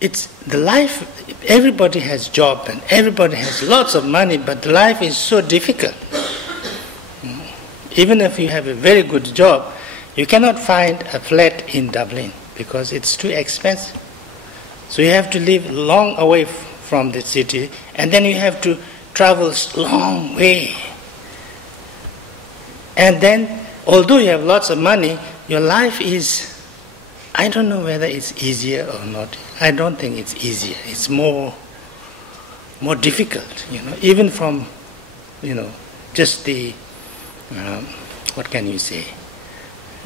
it's the life, everybody has job and everybody has lots of money, but life is so difficult. Even if you have a very good job, you cannot find a flat in Dublin because it's too expensive. So you have to live long away from the city, and then you have to travel long way. And then, although you have lots of money, your life is, I don't know whether it's easier or not. I don't think it's easier. It's more difficult, even from, just the, what can you say,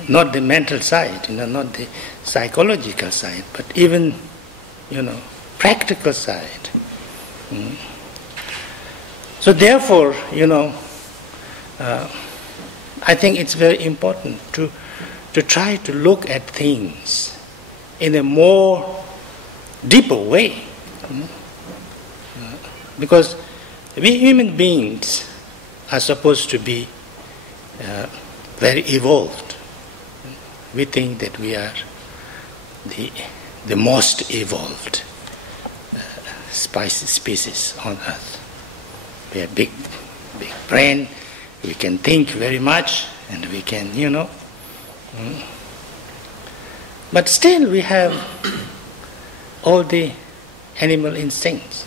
not the mental side, not the psychological side, but even, practical side. So therefore, I think it's very important to try to look at things in a more deeper way. Because we human beings are supposed to be very evolved. We think that we are the most evolved species on earth. We have big brain, we can think very much, and we can, But still we have all the animal instincts.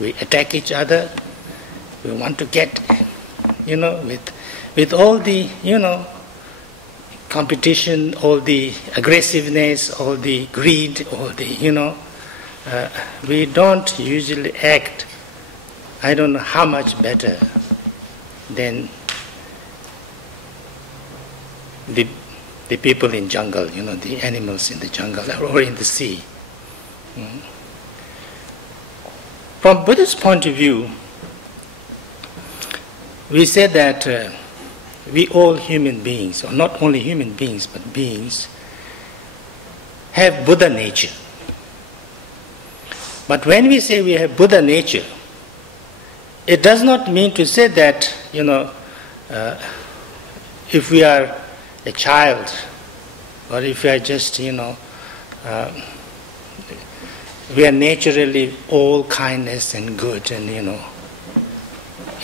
We attack each other, we want to get, with all the, competition, all the aggressiveness, all the greed, all the, we don't usually act, I don't know how much better than the people in jungle, the animals in the jungle or in the sea. From Buddhist point of view, we say that we all human beings, or not only human beings, but beings, have Buddha nature. But when we say we have Buddha nature, it does not mean to say that, if we are a child, or if we are just, we are naturally all kindness and good, and,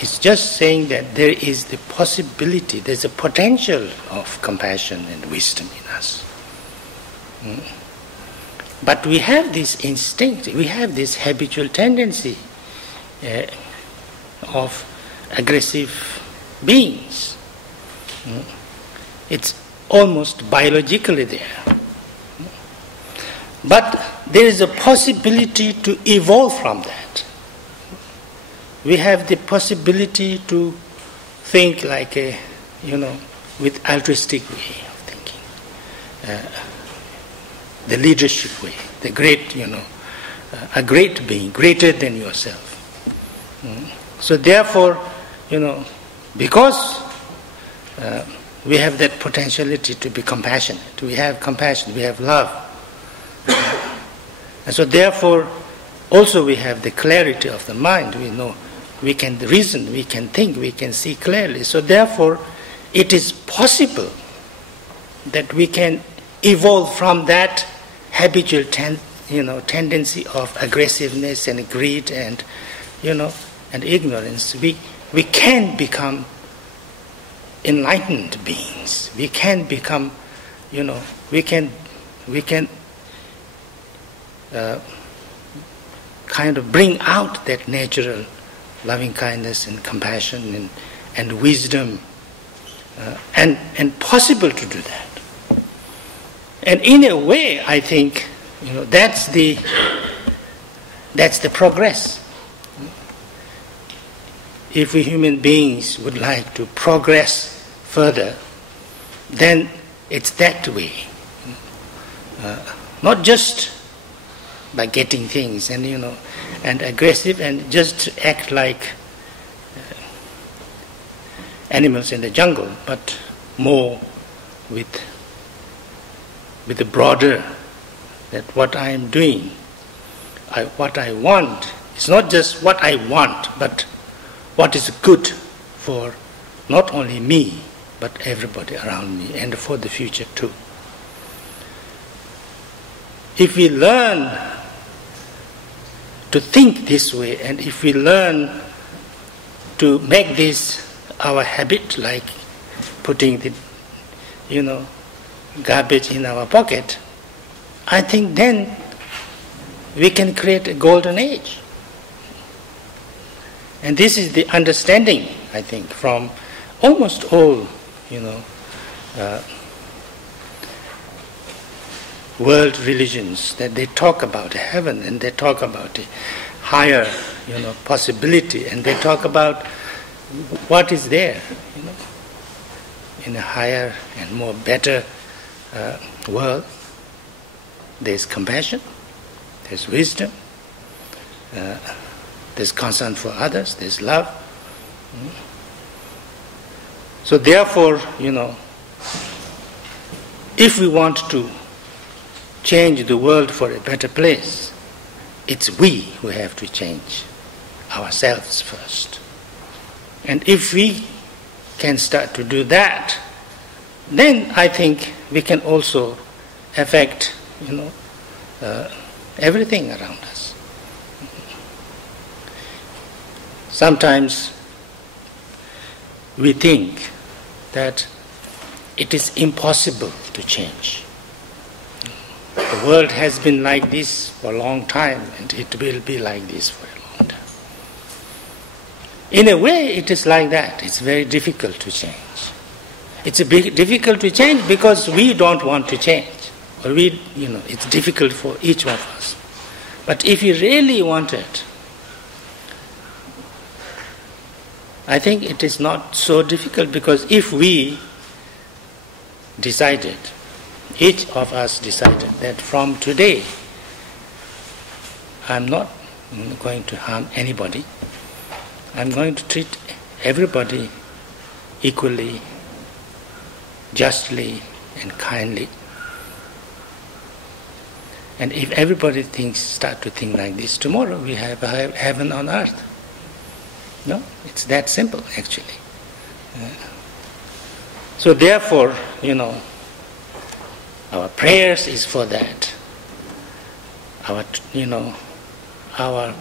it's just saying that there is the possibility, there's a potential of compassion and wisdom in us. But we have this instinct, we have this habitual tendency of aggressive beings. It's almost biologically there. But there is a possibility to evolve from that. We have the possibility to think like a, with altruistic way of thinking. The leadership way, the great, a great being, greater than yourself. So therefore, because we have that potentiality to be compassionate, we have compassion, we have love. And so therefore, also we have the clarity of the mind. We know, we can reason, we can think, we can see clearly. So therefore, it is possible that we can evolve from that habitual tendency of aggressiveness and greed and, and ignorance. We can become enlightened beings. We can become, we can kind of bring out that natural loving kindness and compassion and wisdom, and possible to do that. And in a way, I think, that's the progress. If we human beings would like to progress further, then it's that way. Not just by getting things and, and aggressive and just act like animals in the jungle, but more with the broader, that what I am doing, what I want, it's not just what I want, but what is good for not only me, but everybody around me, and for the future too. if we learn to think this way, and if we learn to make this our habit, like putting the, garbage in our pocket, I think then we can create a golden age. And this is the understanding, I think, from almost all, world religions, that they talk about heaven and they talk about a higher, possibility, and they talk about what is there, in a higher and more better world. There's compassion, there's wisdom, there's concern for others, there's love. So therefore, if we want to change the world for a better place, it's we who have to change ourselves first. And if we can start to do that, then I think we can also affect, everything around us. Sometimes we think that it is impossible to change. The world has been like this for a long time, and it will be like this for a long time. In a way, it is like that. It's very difficult to change. It's difficult to change because we don't want to change. Or it's difficult for each one of us. But if you really want it, I think it is not so difficult, because if we decided, each of us decided that from today I'm not going to harm anybody, I'm going to treat everybody equally, justly and kindly. And if everybody start to think like this, tomorrow we have heaven on earth. No, it's that simple actually. So therefore, our prayers is for that. Our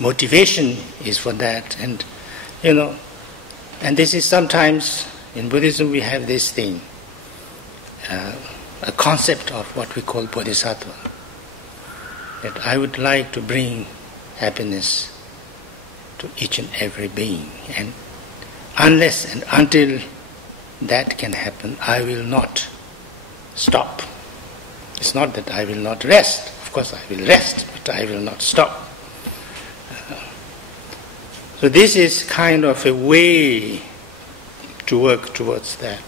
motivation is for that, and and this is sometimes in Buddhism we have this thing, a concept of what we call bodhisattva. That I would like to bring happiness to each and every being, and unless and until that can happen, I will not stop. It's not that I will not rest. Of course I will rest, but I will not stop. So this is kind of a way to work towards that.